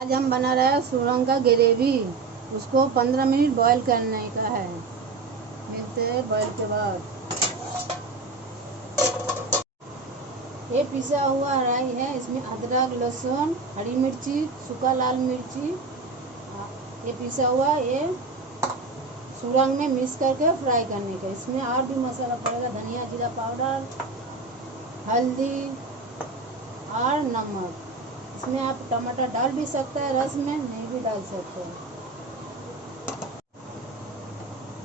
आज हम बना रहे हैं सुरंग का ग्रेवी। उसको 15 मिनट बॉईल करने का है। मिलते हैं बॉईल के बाद। ये पिसा हुआ राई है, इसमें अदरक, लहसुन, हरी मिर्ची, सूखा लाल मिर्ची, ये पिसा हुआ ये सुरंग में मिक्स करके फ्राई करने का। इसमें और भी मसाला पड़ेगा, धनिया, जीरा पाउडर, हल्दी और नमक। इसमें आप टमाटर डाल भी सकते हैं, रस में नहीं भी डाल सकते हैं।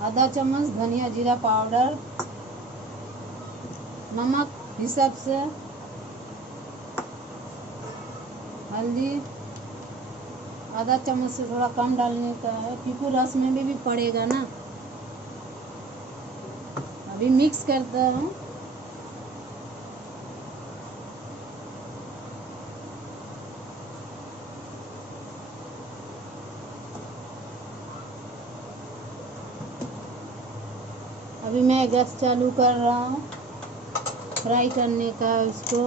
आधा चम्मच धनिया जीरा पाउडर, नमक हिसाब से, हल्दी आधा चम्मच से थोड़ा कम डालने का है क्योंकि रस में भी पड़ेगा ना। अभी मिक्स करता हूँ। अभी मैं गैस चालू कर रहा हूँ फ्राई करने का इसको।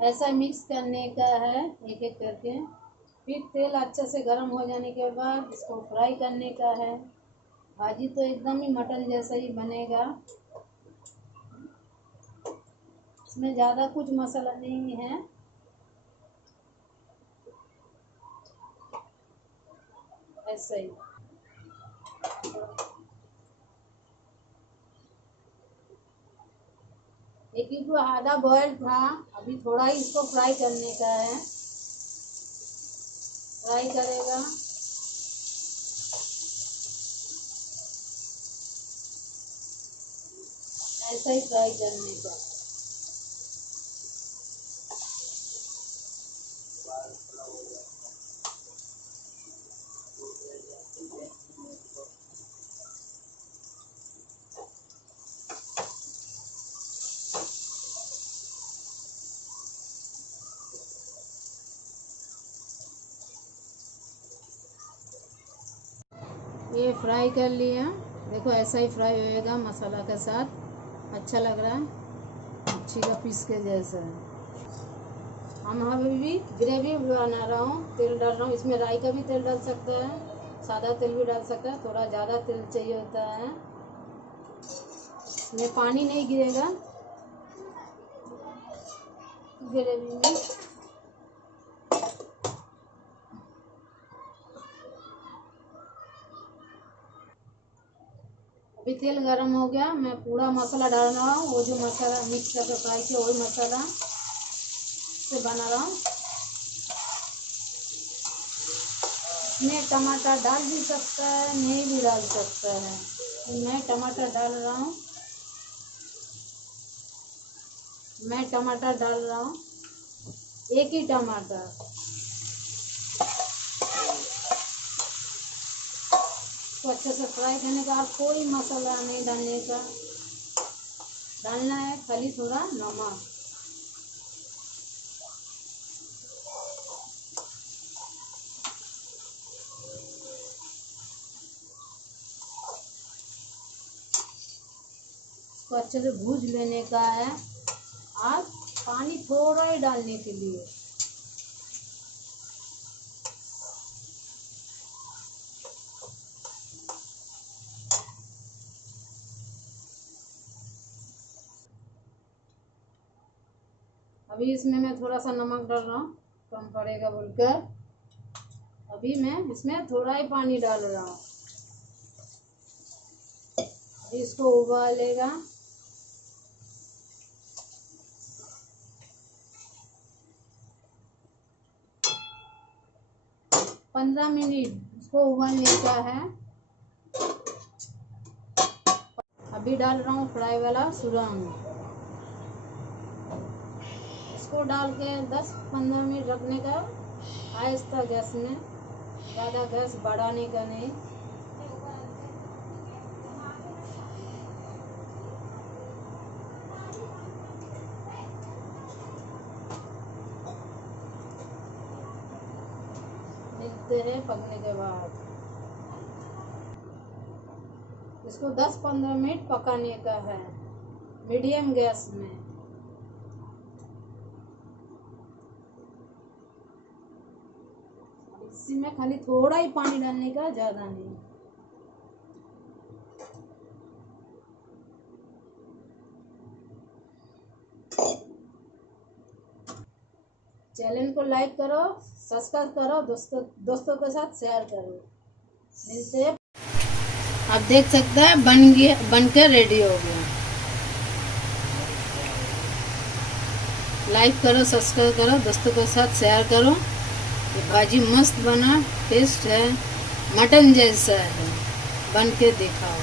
ऐसा मिक्स करने का है एक एक करके। फिर तेल अच्छे से गर्म हो जाने के बाद इसको फ्राई करने का है। भाजी तो एकदम ही मटन जैसा ही बनेगा। इसमें ज़्यादा कुछ मसाला नहीं है। ऐसा ही एक ही को आधा बॉयल था, अभी थोड़ा ही इसको फ्राई करने का है। फ्राई करेगा। ऐसा ही फ्राई करने का। ये फ्राई कर लिया। देखो ऐसा ही फ्राई होएगा मसाला के साथ। अच्छा लग रहा है, मच्छी का पीस के जैसा है। हम अभी भी ग्रेवी बना रहा हूँ, तेल डाल रहा हूँ। इसमें राई का भी तेल डाल सकता है, सादा तेल भी डाल सकता है। थोड़ा ज़्यादा तेल चाहिए होता है। इसमें पानी नहीं गिरेगा ग्रेवी में। अभी तेल गरम हो गया, मैं पूरा मसाला डाल रहा हूँ। वो जो मसाला मिक्स करके फ्राई किया वही मसाला से बना रहा हूँ। इसमें टमाटर डाल भी सकता है, नहीं भी डाल सकता है। मैं टमाटर डाल रहा हूँ। एक ही टमाटर। तो अच्छे से फ्राई करने का, और कोई मसाला नहीं डालने का। डालना है खाली थोड़ा नमक। इसको अच्छे से भूज लेने का है, और पानी थोड़ा ही डालने के लिए। अभी इसमें मैं थोड़ा सा नमक डाल रहा हूँ, कम पड़ेगा बोलकर। अभी मैं इसमें थोड़ा ही पानी डाल रहा हूँ। इसको उबालेगा। 15 मिनट इसको उबालने का है। अभी डाल रहा हूँ फ्राई वाला सुरंग। इसको डाल के 10-15 मिनट रखने का, आहिस्ता गैस में। ज़्यादा गैस बढ़ाने का नहीं। मिलते हैं पकने के बाद। इसको 10-15 मिनट पकाने का है मीडियम गैस में। इसी में खाली थोड़ा ही पानी डालने का, ज्यादा नहीं। चैनल को लाइक करो, सब्सक्राइब करो, दोस्तों के साथ शेयर करो। मिलते हैं। आप देख सकते हैं बन के रेडी हो गया। लाइक करो, सब्सक्राइब करो, दोस्तों के साथ शेयर करो। ये भाजी मस्त बना, टेस्ट है, मटन जैसा है, बन के दिखाओ।